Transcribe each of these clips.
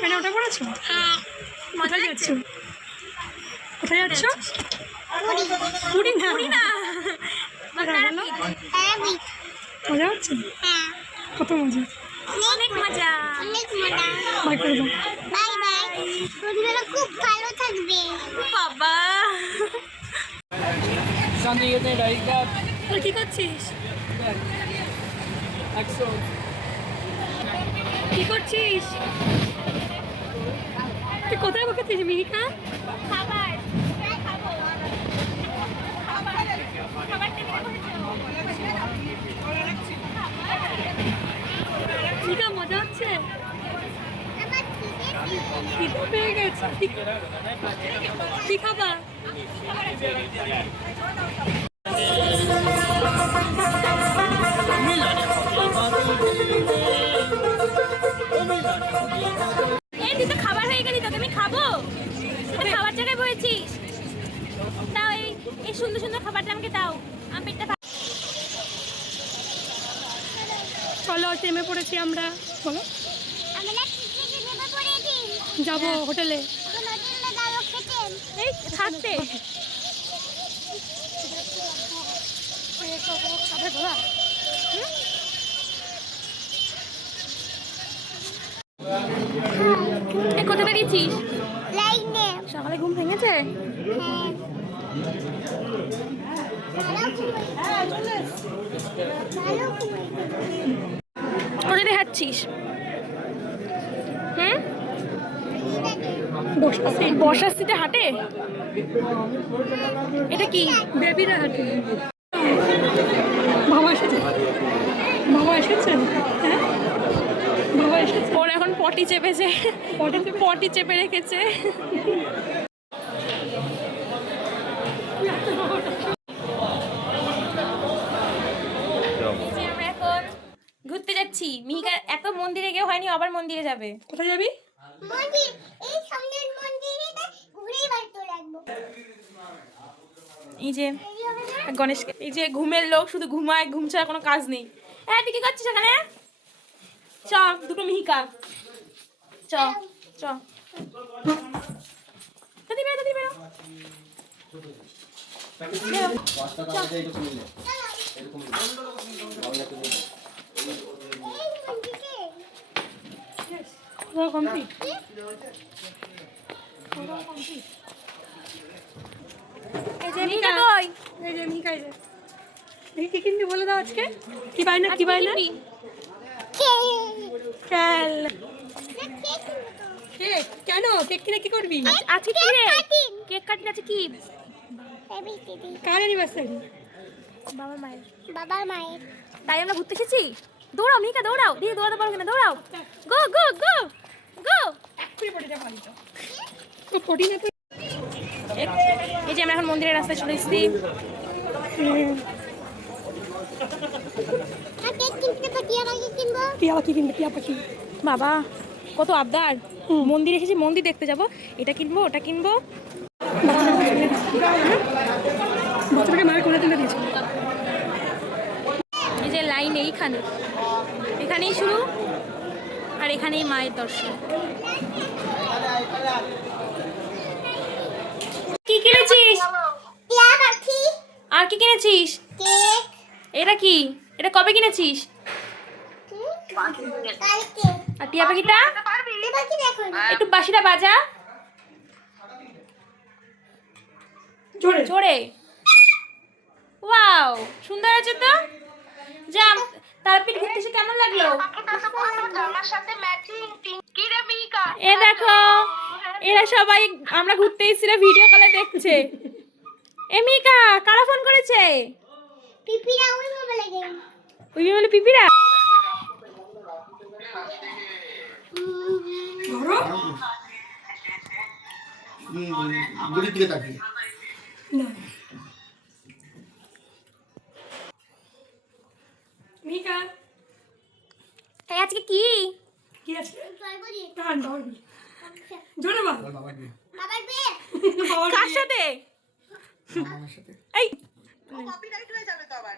কেন ওটা করেছো? কোথায় যাচ্ছ? কোথায় যাচ্ছ? পুরি না, মজা হচ্ছে? কত মজা, অনেক মজা, অনেক মজা। বাই করে দাও। বাই বাই, বন্ধুরা খুব ভালো থাকবে। বাবা কি করছিস? কি করছিস? তুই কোথায় বসেছিস মিহিকা? খাবার মিহিকা মজা হচ্ছে? খিদে পেয়ে গেছে। কি খাবার? এই তুই তো খাবার হয়ে গেলি, তোকে আমি খাবো। তুই খাবার জায়গায় বসেছিস, দাও এই সুন্দর সুন্দর খাবারটা আমাকে দাও, আমি পেটটা চলো নেমে পড়েছি আমরা। বলো, যাবো হোটেলে। এই থাকতে কোথায় গেছিস? সকালে ঘুম ভেঙেছে? কোথায় দেখাচ্ছিস? হুম, বসার সিটে হাঁটে? এটা কি? বেবিরা হাঁটে। বাবা এসেছে, বাবা এসেছে। হ্যাঁ, বাবা এসেছে। ওর এখন পটি চেপেছে, পটি চেপে রেখেছে। আমরা এখন ঘুরতে যাচ্ছি। মিহিকা এত মন্দিরে গিয়ে হয়নি, আবার মন্দিরে যাবে। কোথায় যাবি? মন্দির, এই সামনের মন্দিরে ঘুরেই বাড়ি চলে আসবো। এই যে গণেশ, এই যে ঘুমের লোক, শুধু ঘুমায়, ঘুম ছাড়া কোনো কাজ নেই। হ্যাঁ, তুই কি করছিস এখানে? চ দুটো মিহিকা, চ চ তাড়াতাড়ি বেরো, তাড়াতাড়ি বেরো। এই যে মিহিকা কই? এই যে মিহিকা, এই যে কি কিনবি বলে দাও আজকে। কি বায়না, কি বায়না? খেল। কেক? কেন কেক কিনে কি করবি? আজকে কি রে? কেক কাটিং আছে কি? কার অ্যানিভার্সারি? বাবার মায়ের। বাবার মায়ের। তাই আমরা ঘুরতে এসেছি। দৌড়াও মিহিকা, দৌড়াও। দিয়ে দৌড়াতে পারো কিনা? দৌড়াও, গো গো গো গো। তো পটি না তো। এই যে আমরা এখন মন্দিরের রাস্তায় চলে এসেছি। কেক কিনতে তো টিয়া পাখি কিনবো। টিয়া পাখি কিনবে, টিয়া পাখি। বাবা কত আবদার। মন্দির এসেছি, মন্দির দেখতে যাব। এটা কিনবো, ওটা কিনবো। বাচ্চাটাকে মায়ের কোলে তুলে দিয়েছে। এই যে লাইন এইখানে, এখানেই শুরু, আর এখানেই মায়ের দর্শন। কি কিনেছিস? টিয়া পাখি, আর কি কিনেছিস? কেক। এটা কি? এটা কবে কিনেছিস? কালকে। আর টিয়া পাখিটা? টিয়া পাখি দেখো না। একটু বাঁশিটা বাজা জোরে জোরে। ওয়াও, সুন্দর আছে তো। যা, তারপর ঘুরতে এসে কেমন লাগলো? এ দেখো, এরা সবাই আমরা ঘুরতে এসেছিলাম, ভিডিও কলে দেখছে। এ মিহিকা, কারা ফোন করেছে? পিপিরা ওই মোবাইলে গেম। ওই বলে পিপিরা। ধরো। গুলির দিকে তাকিয়ে। না মিহিকা, তাই আজকে কি? কি আছে? জয়বলি। গান ধরবি, জোরে বল। বাবার বিয়ে। বাবার বিয়ে। কার সাথে? মামার সাথে। এই কপিরাইট হয়ে যাবে তো আবার।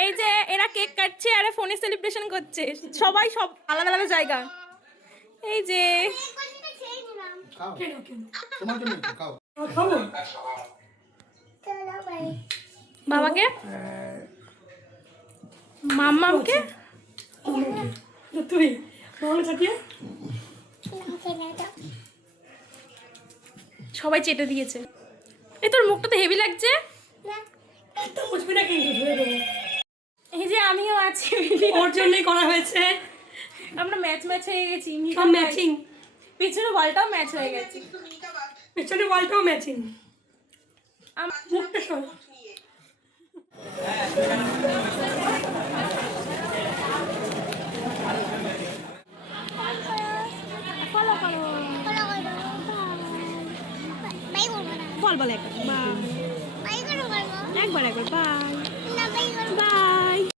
এই যে এরা কেক কাটছে আর ফোনে সেলিব্রেশন করছে, সবাই সব আলাদা আলাদা জায়গা। এই যে খাও কেন কেন তোমার জন্য একটু খাও। খাবো চলো বাই বাবাকে, মাম্মামকে, তুই মামা চাটিয়ে সবাই চেটে দিয়েছে। এই তোর মুখটা তো হেভি লাগছে। তো বুঝবি না কিন্তু ধরে দেবো। এই যে আমিও আছি, ওর জন্যই করা হয়েছে আমরা ম্যাচ ম্যাচ হয়ে গেছি। সব ম্যাচিং, পিছনে বলটাও ম্যাচ হয়ে গেছে। পেছনে ওয়ালটাও ম্যাচিং। আম- মুখটা সব ফলো করো বাই বলবো না বল বল একটা।